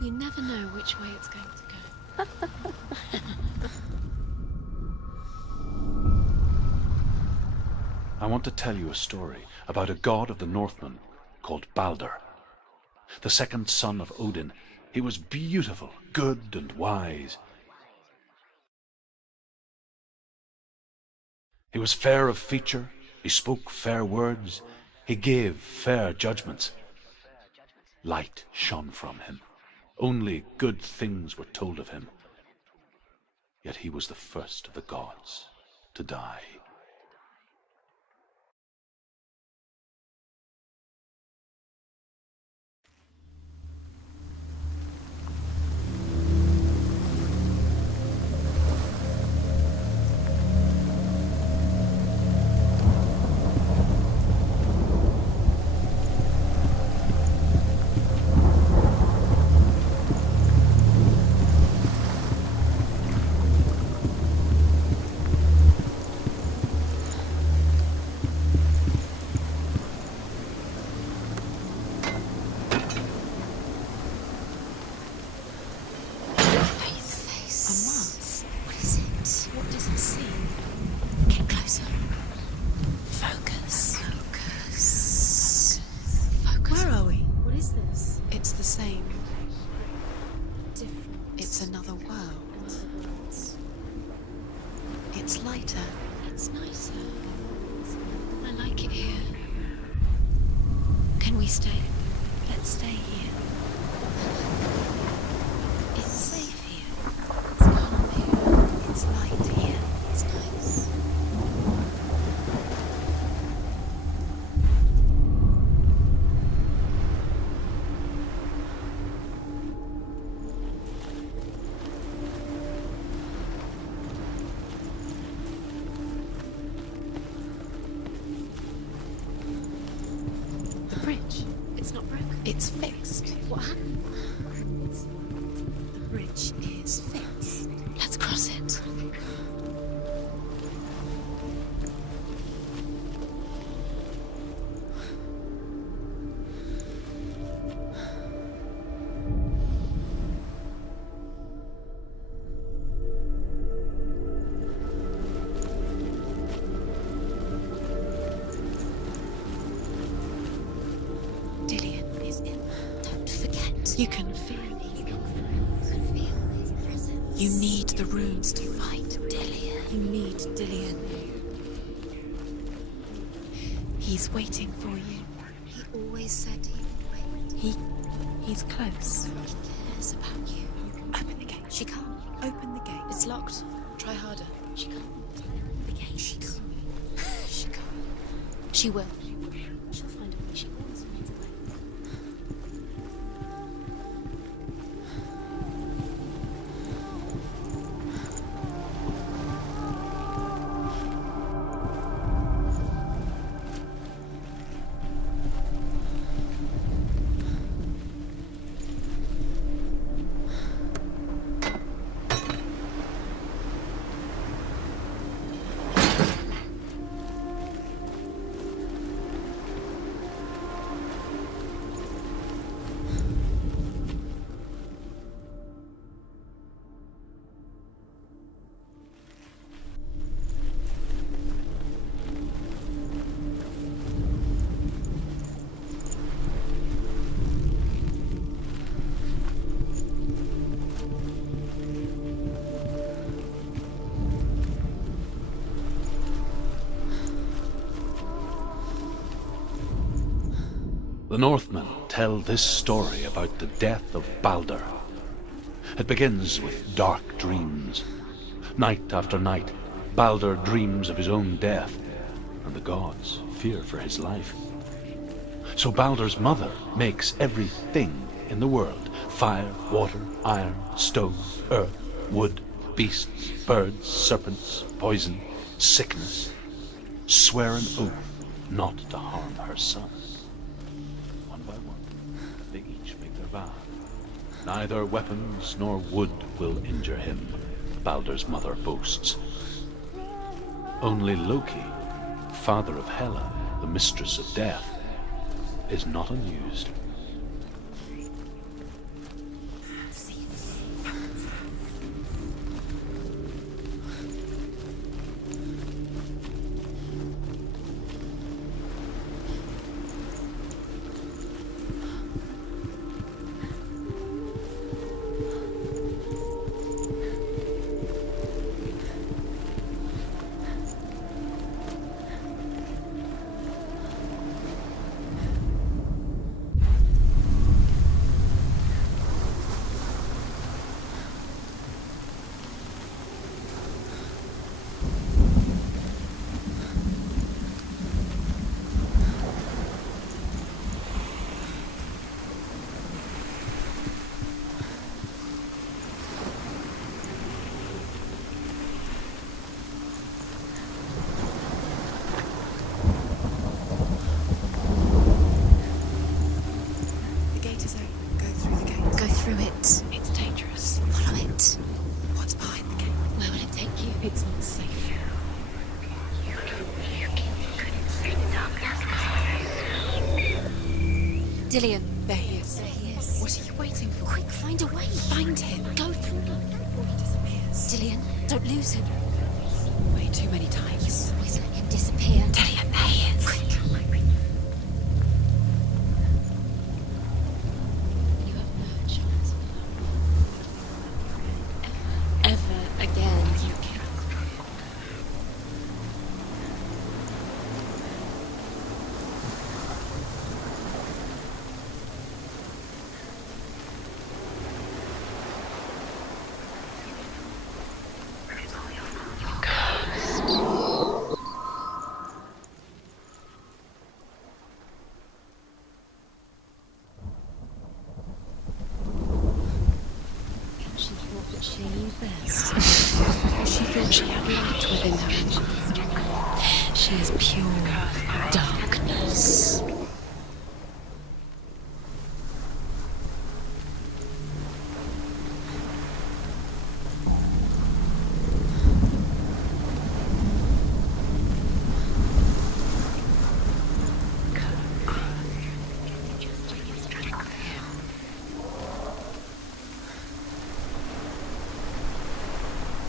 You never know which way it's going to go. I want to tell you a story about a god of the Northmen called Baldur. The second son of Odin, he was beautiful, good and wise. He was fair of feature, he spoke fair words, he gave fair judgments. Light shone from him. Only good things were told of him. Yet he was the first of the gods to die. It's fixed. What happened? The bridge is fixed. Let's cross it. You can feel his presence. You need the runes to fight Dillion. You need Dillion. He's waiting for you. He always said he would wait. He's close. He cares about you. Open the gate. She can't. Open the gate. It's locked. Try harder. She can't. Open the gate. She can't. She can't. She will. She'll find a way. She always finds a way. The Northmen tell this story about the death of Baldur. It begins with dark dreams. Night after night, Baldur dreams of his own death, and the gods fear for his life. So Baldur's mother makes everything in the world: fire, water, iron, stone, earth, wood, beasts, birds, serpents, poison, sickness. Swear an oath not to harm her son. One by one, they each make their vow. Neither weapons nor wood will injure him, Baldur's mother boasts. Only Loki, father of Hela, the mistress of death, is not amused. through it. It's dangerous. Follow it. What's behind the gate? Where will it take you? It's not safe. Dillian. There he is. There he is. What are you waiting for? Quick, find a way. Find him. Go through before he disappears. Dillian, don't lose him. Way too many times. You always let him disappear. Dillian, there he is. Quick. You have no chance of love. Ever again. You can't. She knew best. She thought she had light within her. She is pure darkness.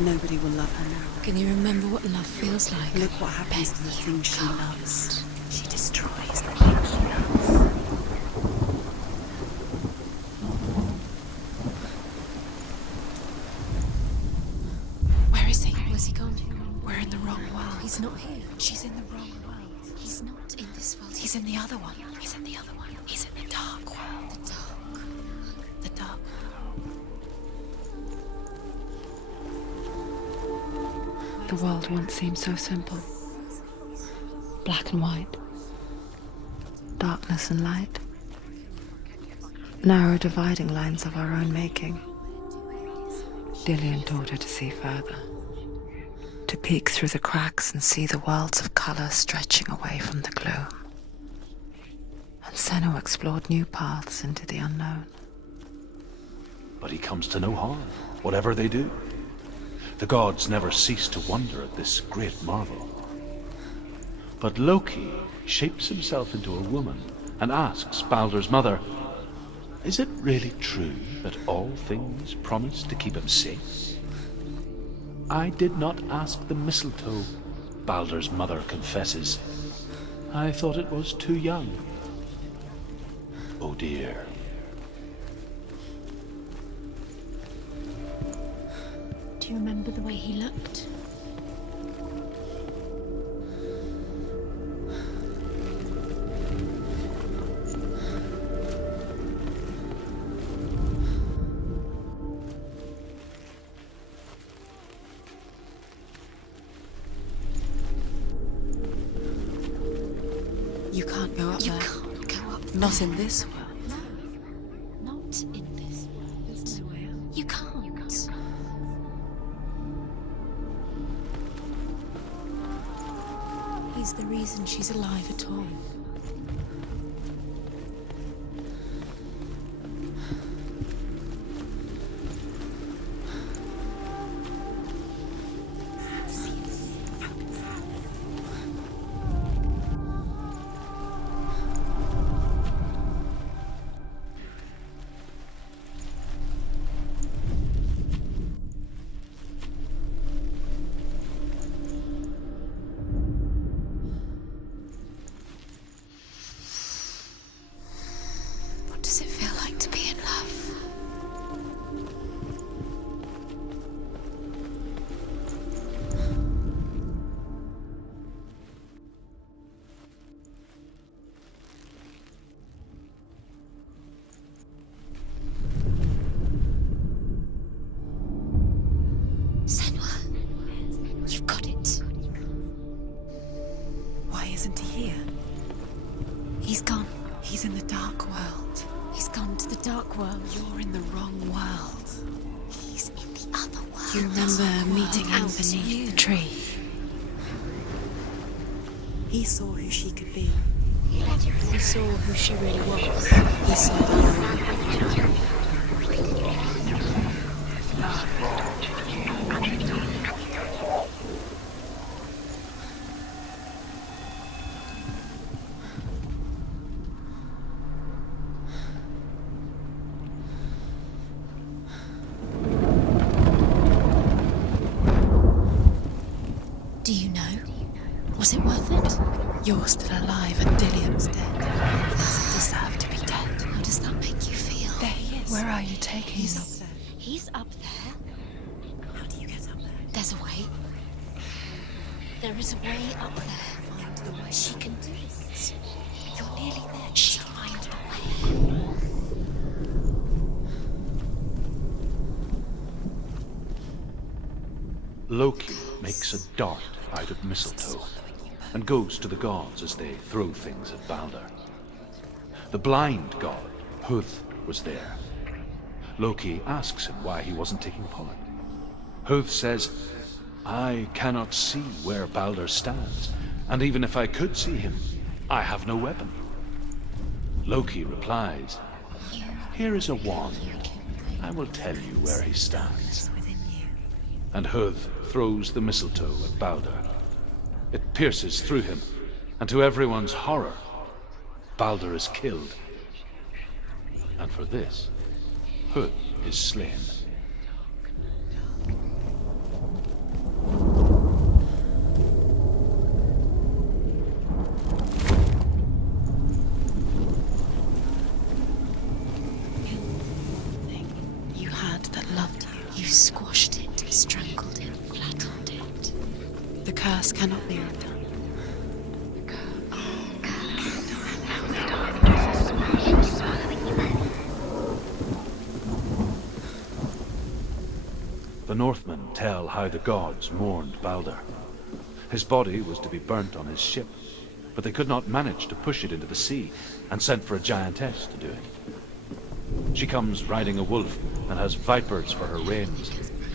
Nobody will love her now. Can you remember what love feels like? Look what happens to the things she loves. She destroys the things she loves. Where is he? Where's he gone? We're in the wrong world. He's not here. She's in the wrong world. He's not in this world. He's in the other one. He's in the other one. He's in the dark world. The dark. The dark world. The world once seemed so simple. Black and white. Darkness and light. Narrow dividing lines of our own making. Dillian taught her to see further. To peek through the cracks and see the worlds of color stretching away from the gloom. And Senua explored new paths into the unknown. But he comes to no harm, whatever they do. The gods never cease to wonder at this great marvel. But Loki shapes himself into a woman and asks Baldur's mother, is it really true that all things promise to keep him safe? I did not ask the mistletoe, Baldur's mother confesses. I thought it was too young. Oh dear. Do you remember the way he looked? You can't go up there. You can't go up there. Not in this world. No. Not in this world. There's no way out. You can't. He's the reason she's alive at all. What does it feel like to be in love? Senua, you've got it. Why isn't he here? He's gone. He's in the dark world. He's gone to the dark world. You're in the wrong world. He's in the other world. You remember meeting him beneath the tree? He saw who she could be. He saw who she really was. He saw the Was it worth it? You're still alive and Dillion's dead. He doesn't deserve to be dead. How does that make you feel? There he is. Where are you taking him? He's up there. He's up there? How do you get up there? There's a way. There is a way up there. Find the way. She can do it. You're nearly there. She can find the way. Loki makes a dart out of mistletoe and goes to the gods as they throw things at Balder. The blind god, Huth, was there. Loki asks him why he wasn't taking part. Huth says, I cannot see where Balder stands, and even if I could see him, I have no weapon. Loki replies, here is a wand. I will tell you where he stands. And Huth throws the mistletoe at Balder. It pierces through him, and to everyone's horror, Balder is killed. And for this, Huth is slain. You had that loved you. You squashed it, strangled it, flattened it. The curse cannot be undone. The Northmen tell how the gods mourned Balder. His body was to be burnt on his ship, but they could not manage to push it into the sea, and sent for a giantess to do it. She comes riding a wolf and has vipers for her reins.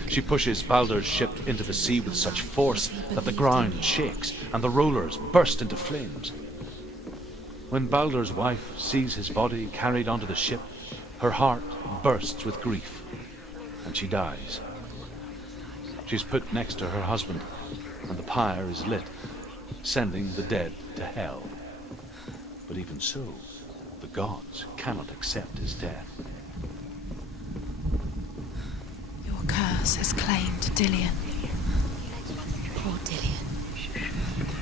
She pushes Balder's ship into the sea with such force that the ground shakes and the rollers burst into flames. When Balder's wife sees his body carried onto the ship, her heart bursts with grief, and she dies. She's put next to her husband, and the pyre is lit, sending the dead to hell. But even so, the gods cannot accept his death. Your curse has claimed Dillion. Poor Dillion.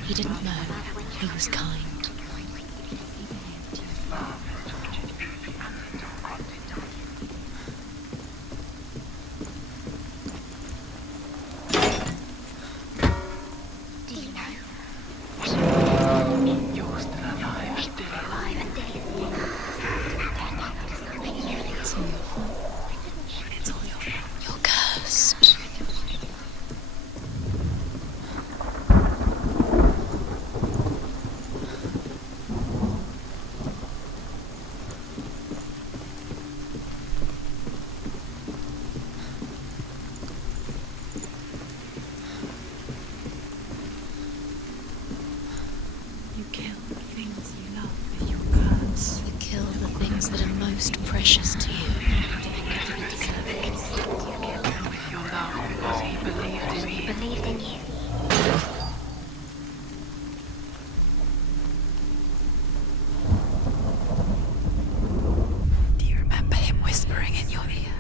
He didn't know. He was kind. That are most precious to you. With your love, he believed in you. Do you remember him whispering in your ear?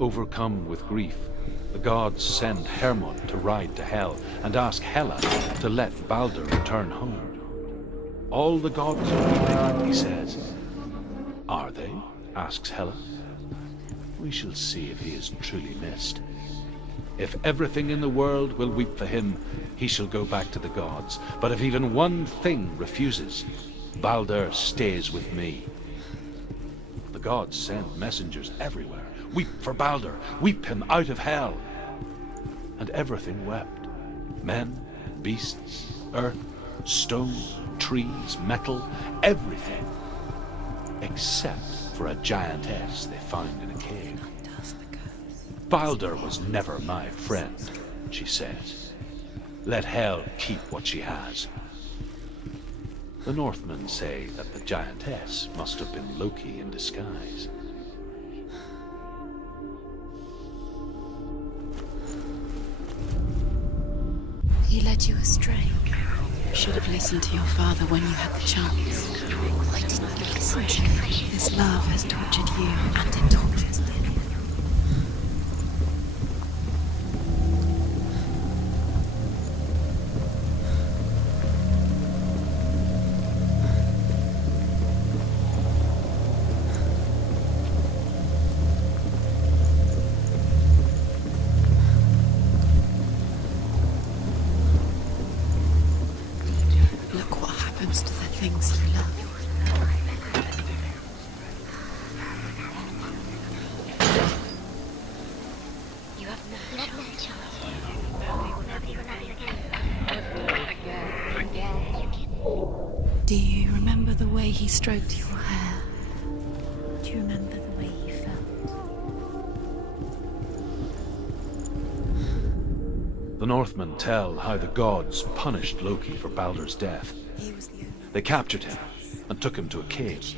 Overcome with grief, the gods send Hermod to ride to Hell and ask Hela to let Balder return home. All the gods are weeping, he says. Are they? Asks Hela. We shall see if he is truly missed. If everything in the world will weep for him, he shall go back to the gods. But if even one thing refuses, Balder stays with me. The gods send messengers everywhere. Weep for Balder, weep him out of hell. And everything wept. Men, beasts, earth, stone, trees, metal, everything. Except for a giantess they found in a cave. Balder was never my friend, she says. Let hell keep what she has. The Northmen say that the giantess must have been Loki in disguise. He led you astray. You should have listened to your father when you had the chance. Why didn't you listen to me? This love has tortured you. And it tortures Dillian. Look what happens to the things you love. You have no choice. We will never again. Do you remember the way he stroked your hair? Do you remember the way he felt? The Northmen tell how the gods punished Loki for Baldur's death. He was the only They captured him and took him to a cave.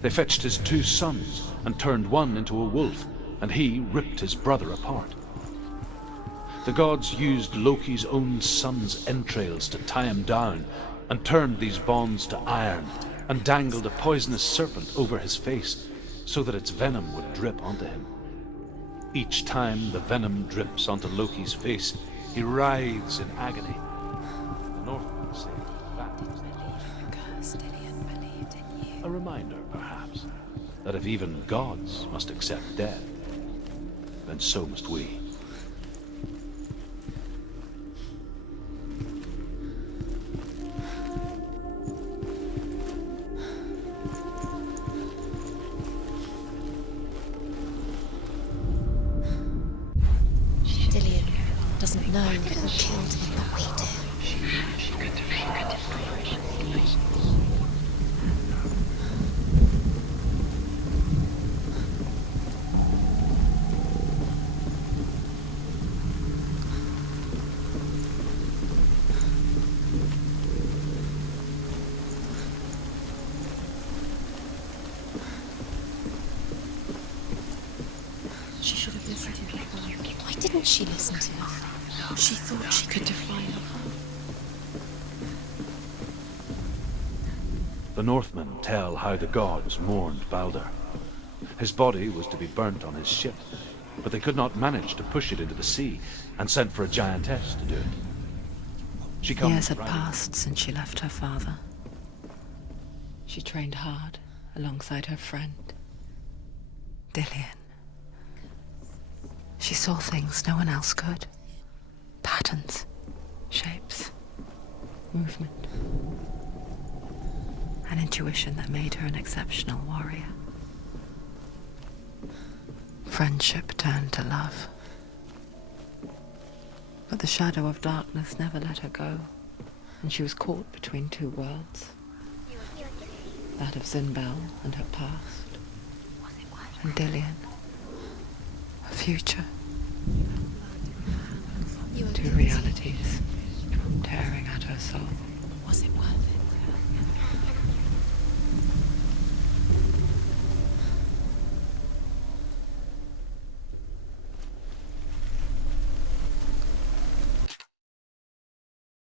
They fetched his 2 sons and turned one into a wolf, and he ripped his brother apart. The gods used Loki's own son's entrails to tie him down and turned these bonds to iron and dangled a poisonous serpent over his face so that its venom would drip onto him. Each time the venom drips onto Loki's face, he writhes in agony. The Northmen say that is the cause. because Dillian believed in you. A reminder, perhaps, that if even gods must accept death, then so must we. Dillian doesn't know who killed him, but we do. She should have listened to her father. Why didn't she listen to her father? She thought she could defy her father. The Northmen tell how the gods mourned Baldur. His body was to be burnt on his ship, but they could not manage to push it into the sea and sent for a giantess to do it. She comes Years had riding- passed since she left her father. She trained hard alongside her friend, Dillian. She saw things no one else could. Patterns, shapes, movement. An intuition that made her an exceptional warrior. Friendship turned to love. But the shadow of darkness never let her go, and she was caught between 2 worlds. That of Zinbel and her past, and Dillian, her future. You 2 realities tearing at her soul. Was it worth